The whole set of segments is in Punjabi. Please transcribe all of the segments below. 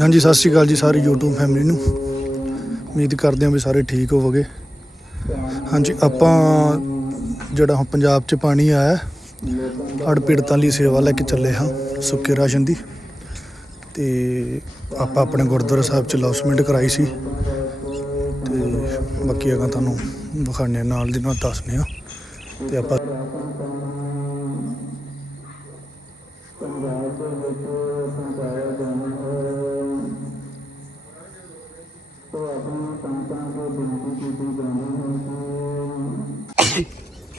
ਹਾਂਜੀ ਸਤਿ ਸ਼੍ਰੀ ਅਕਾਲ ਜੀ ਸਾਰੀ YouTube ਫੈਮਿਲੀ ਨੂੰ। ਉਮੀਦ ਕਰਦੇ ਹਾਂ ਵੀ ਸਾਰੇ ਠੀਕ ਹੋਵੋਗੇ। ਹਾਂਜੀ ਆਪਾਂ ਜਿਹੜਾ ਹੁਣ ਪੰਜਾਬ 'ਚ ਪਾਣੀ ਆਇਆ ਹੜ ਪੀੜਤਾਂ ਲਈ ਸੇਵਾ ਲੈ ਕੇ ਚੱਲੇ ਹਾਂ ਸੁੱਕੇ ਰਾਸ਼ਨ ਦੀ। ਤੇ ਆਪਾਂ ਆਪਣੇ ਗੁਰਦੁਆਰਾ ਸਾਹਿਬ 'ਚ ਲੌਸਮੈਂਟ ਕਰਾਈ ਸੀ। ਤੇ ਬਾਕੀ ਅਗਾ ਤੁਹਾਨੂੰ ਵਿਖਾਣੇ ਆ, ਨਾਲ ਦੀ ਨਾਲ ਦੱਸਦੇ ਆ ਤੇ ਆਪਾਂ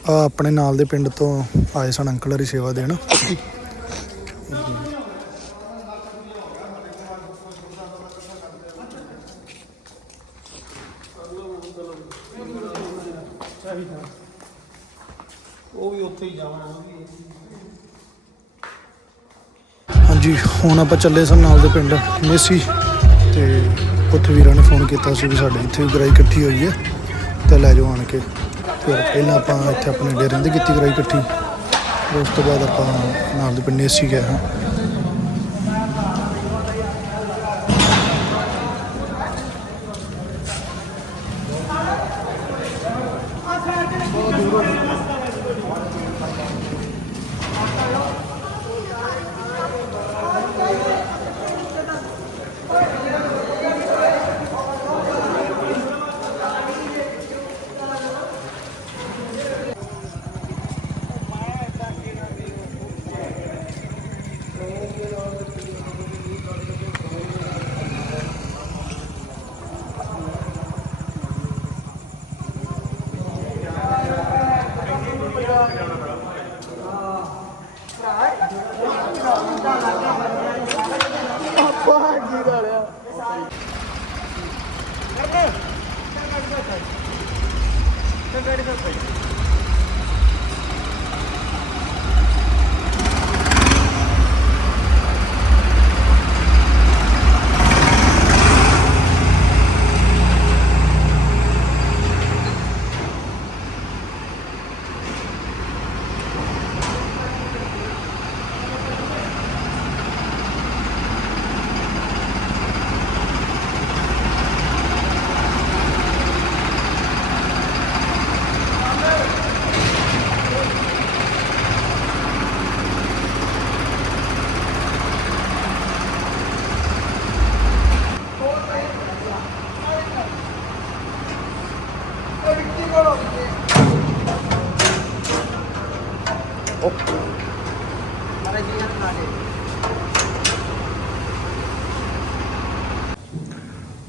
ਆ ਆਪਣੇ ਨਾਲ ਦੇ ਪਿੰਡ ਤੋਂ ਆਏ ਸਨ ਅੰਕਲ ਹਰੀ ਸੇਵਾ ਦੇਣ। ਉਹ ਵੀ ਉੱਥੇ ਹੀ ਜਾਵਾਂਗੇ ਹਾਂਜੀ, ਹੁਣ ਆਪਾਂ ਚੱਲੇ ਸਨ ਨਾਲ ਦੇ ਪਿੰਡ ਮੇਸੀ ਤੇ ਉੱਥੇ ਵੀਰਾਂ ਨੇ ਫੋਨ ਕੀਤਾ ਸੀ ਵੀ ਸਾਡੇ ਇੱਥੇ ਗਰਾਈ ਇਕੱਠੀ ਹੋਈ ਹੈ ਤਾਂ ਲੈ ਜਾਓ ਆਣ ਕੇ। ਫਿਰ ਪਹਿਲਾਂ ਆਪਾਂ ਇੱਥੇ ਆਪਣੇ ਡੇਰਿਆਂ ਦੀ ਕੀਤੀ ਗਰਾਈ ਇਕੱਠੀ। ਫਿਰ ਉਸ ਤੋਂ ਬਾਅਦ ਆਪਾਂ ਨਾਲ ਦੇ ਪਿੰਡ ਮੇਸੀ ਗਏ ਹਾਂ। 考えなさい？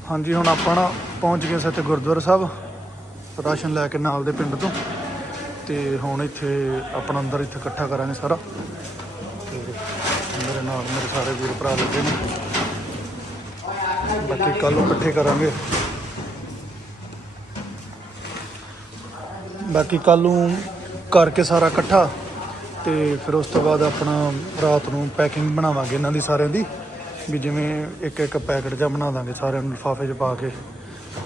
ਹਾਂਜੀ, ਹੁਣ ਆਪਾਂ ਨਾ ਪਹੁੰਚ ਗਏ ਸੱਚ ਗੁਰਦੁਆਰਾ ਸਾਹਿਬ। ਰਾਸ਼ਨ ਲੈ ਕੇ ਨਾਲ ਦੇ ਪਿੰਡ ਤੋਂ। ਤੇ ਹੁਣ ਇੱਥੇ ਆਪਣਾ ਅੰਦਰ ਇੱਥੇ ਇਕੱਠਾ ਕਰਾਂਗੇ ਸਾਰਾ। ਤੇ ਮੇਰੇ ਨਾਲ ਮੇਰੇ ਸਾਰੇ ਵੀਰ ਭਰਾ ਲੱਗੇ ਨੇ। ਬਾਕੀ ਕੱਲ ਨੂੰ ਇਕੱਠੇ ਕਰਾਂਗੇ। ਬਾਕੀ ਕੱਲ ਨੂੰ ਕਰਕੇ ਸਾਰਾ ਇਕੱਠਾ। ਤੇ ਫਿਰ ਉਸ ਤੋਂ ਬਾਅਦ ਆਪਣਾ ਰਾਤ ਨੂੰ ਪੈਕਿੰਗ ਬਣਾਵਾਂਗੇ ਇਹਨਾਂ ਦੀ ਸਾਰਿਆਂ ਦੀ। ਵੀ ਜਿਵੇਂ ਇੱਕ ਇੱਕ ਪੈਕਟ ਜਿਹਾ ਬਣਾ ਦਾਂਗੇ, ਸਾਰਿਆਂ ਨੂੰ ਲਿਫਾਫੇ 'ਚ ਪਾ ਕੇ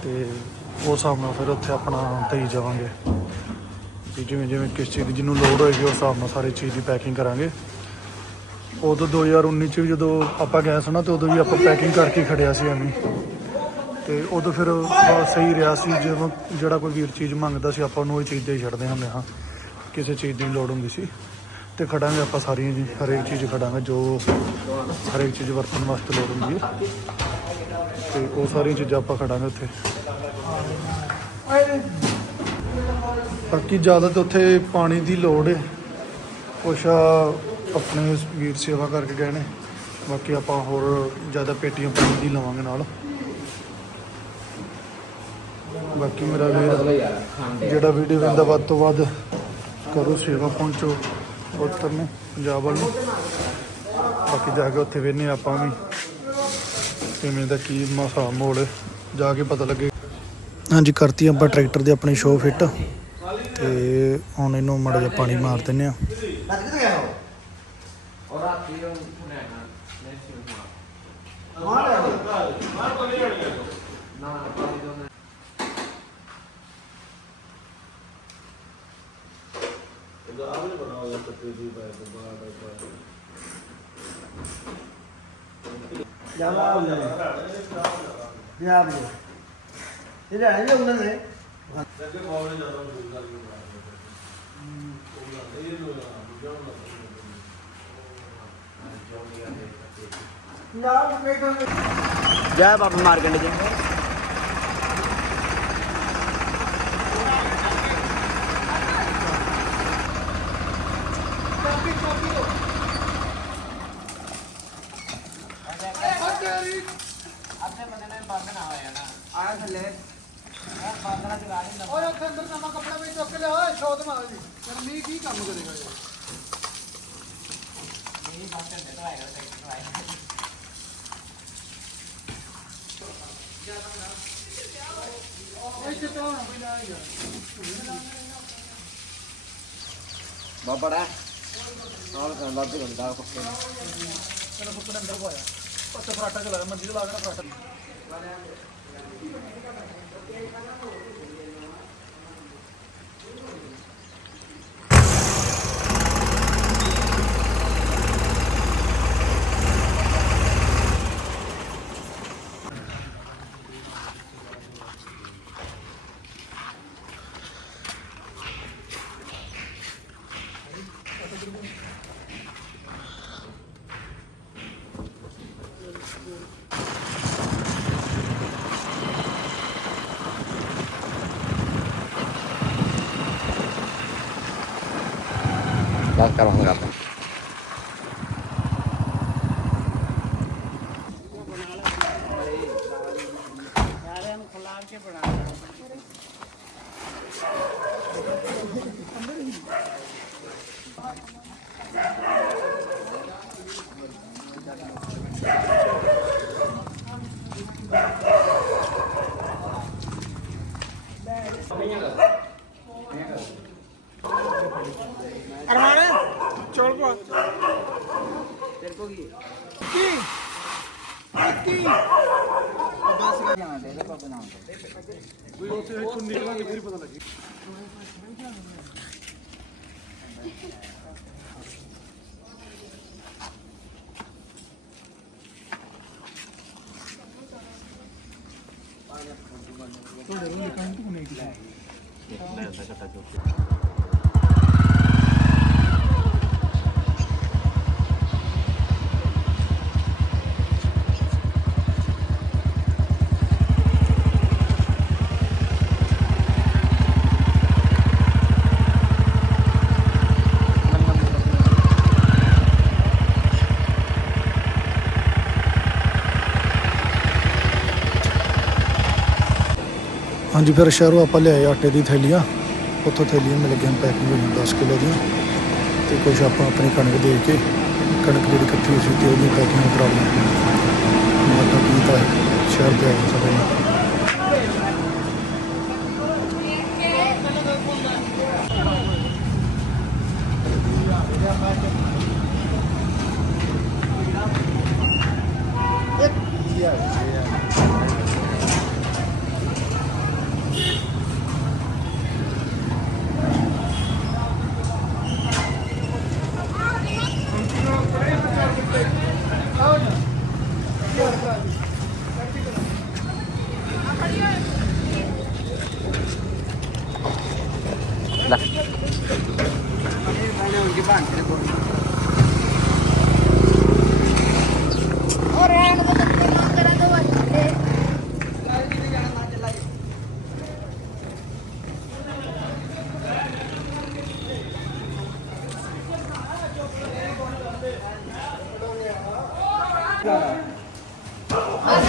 ਤੇ ਉਹ ਹਿਸਾਬ ਨਾਲ ਫਿਰ ਉੱਥੇ ਆਪਣਾ ਦੇਈ ਜਾਵਾਂਗੇ। ਵੀ ਜਿਵੇਂ ਜਿਵੇਂ ਕਿਸ ਚੀਜ਼ ਦੀ ਜਿਹਨੂੰ ਲੋੜ ਹੋਏਗੀ, ਉਸ ਹਿਸਾਬ ਨਾਲ ਸਾਰੀ ਚੀਜ਼ ਦੀ ਪੈਕਿੰਗ ਕਰਾਂਗੇ। ਉਦੋਂ 2019 ਚ ਵੀ ਜਦੋਂ ਆਪਾਂ ਗਏ ਸੀ ਨਾ, ਤੇ ਉਦੋਂ ਵੀ ਆਪਾਂ ਪੈਕਿੰਗ ਕਰਕੇ ਹੀ ਖੜਿਆ ਸੀ ਐਵੇਂ। ਹੀ। ਤੇ ਉਦੋਂ ਫਿਰ ਸਹੀ ਰਿਹਾ ਸੀ, ਜਦੋਂ ਜਿਹੜਾ ਕੋਈ ਵੀਰ ਚੀਜ਼ ਮੰਗਦਾ ਸੀ, ਆਪਾਂ ਉਹਨੂੰ ਉਹ ਚੀਜ਼ ਦੇ ਹੀ ਛੱਡਦੇ ਹੁੰਦੇ ਹਾਂ। ਕਿਸੇ ਚੀਜ਼ ਦੀ ਲੋੜ ਹੁੰਦੀ ਸੀ। ਤੇ ਖੜਾਂਗੇ ਆਪਾਂ ਸਾਰੀਆਂ ਜੀ, ਹਰੇਕ ਚੀਜ਼ ਖੜਾਂਗੇ, ਜੋ ਹਰੇਕ ਚੀਜ਼ ਵਰਤਣ ਵਾਸਤੇ ਲੋੜ ਹੁੰਦੀ ਹੈ। ਤੇ ਉਹ ਸਾਰੀਆਂ ਚੀਜ਼ਾਂ ਆਪਾਂ ਖੜਾਂਗੇ ਉੱਥੇ। ਬਾਕੀ ਜ਼ਿਆਦਾ ਤਾਂ ਉੱਥੇ ਪਾਣੀ ਦੀ ਲੋੜ ਹੈ ਕੁਛ ਆ ਆਪਣੇ ਵੀਰ ਸੇਵਾ ਕਰਕੇ ਗਏ ਨੇ। ਬਾਕੀ ਆਪਾਂ ਹੋਰ ਜ਼ਿਆਦਾ ਪੇਟੀਆਂ ਪਾਣੀ ਦੀ ਲਵਾਂਗੇ ਨਾਲ। ਬਾਕੀ ਮੇਰਾ ਵੀਰ, ਜਿਹੜਾ ਵੀਡੀਓ ਵੇਖਦਾ ਵੱਧ ਤੋਂ ਵੱਧ ਕਰੋ, ਸੇਵਾ ਪਹੁੰਚੋ। ਉੱਤਰ ਨੂੰ ਪੰਜਾਬ ਵੱਲ ਨੂੰ। ਬਾਕੀ ਜਾ ਕੇ ਉੱਥੇ ਵੇਖਨੇ ਆਪਾਂ ਵੀ ਕਿਵੇਂ ਦਾ ਕੀ ਮਸਾ ਮੋੜ ਹੈ, ਜਾ ਕੇ ਪਤਾ ਲੱਗੇ। ਹਾਂਜੀ ਕਰਤੀ ਆਪਾਂ ਟਰੈਕਟਰ ਦੇ ਆਪਣੇ ਸ਼ੋਅ ਫਿੱਟ ਤੇ ਹੁਣ ਇਹਨੂੰ ਮੜਾ ਜਿਹਾ ਪਾਣੀ ਮਾਰ ਦਿੰਨੇ ਆ രാമകൊണ്ടേ വ്യാപി ഇതാണ് ഉള്ളത് ജയ ബാബ മാർക്കണ്ട് ജയ ਇੱਥੇ ਤੋਂ ਨਾ ਕੋਈ ਨਾ ਯਾਰ ਬਾਬੜਾ ਨਾਲ ਕਰ ਲੱਗ ਗੰਦਾ ਪੱਕੇ ਤੇਰਾ ਪੁੱਤ ਅੰਦਰ ਪਾਇਆ ਉੱਥੇ ਫਰਾਟਾ ਚਲਾਇਆ ਮੰਜੀ ਲਾ ਕੇ Kalkarım kalkarım. Thank you. ਫਰਾਟਾ ਬਸ ਕਰ ਹੁਣ ਕਰ ਕੋਈ ਉੱਥੇ ਇੱਥੋਂ ਨਿਕਲਾਂਗੇ ਫਿਰ ਪਤਾ ਲੱਗੇ ਤੁਹਾਡੇ ਰੋਲ ਕੰਮ ਤੋਂ ਨਹੀਂ ਕੀਤਾ ਹਾਂਜੀ, ਫਿਰ ਸ਼ਹਿਰੋਂ ਆਪਾਂ ਲਿਆਏ ਆਟੇ ਦੀ ਥੈਲੀਆਂ। ਉੱਥੋਂ ਥੈਲੀਆਂ ਮਿਲ ਗਈਆਂ, ਪੈਕਿੰਗ ਹੋਈਆਂ 10 ਕਿਲੋ ਦੀਆਂ। ਤੇ ਕੁਝ ਆਪਾਂ ਆਪਣੀ ਕਣਕ ਦੇ ਕੇ, ਕਣਕ ਜਿਹੜੀ ਇਕੱਠੀ ਹੋਈ ਸੀ ਤੇ ਉਹਦੀ ਪੈਕਿੰਗ ਕਰਾ ਲਈ। ਮਾਤਾ ਪੀਤਾ ਸ਼ਹਿਰ ਦੇ ਆਏ ਸਾਡੇ ਨਾਲ।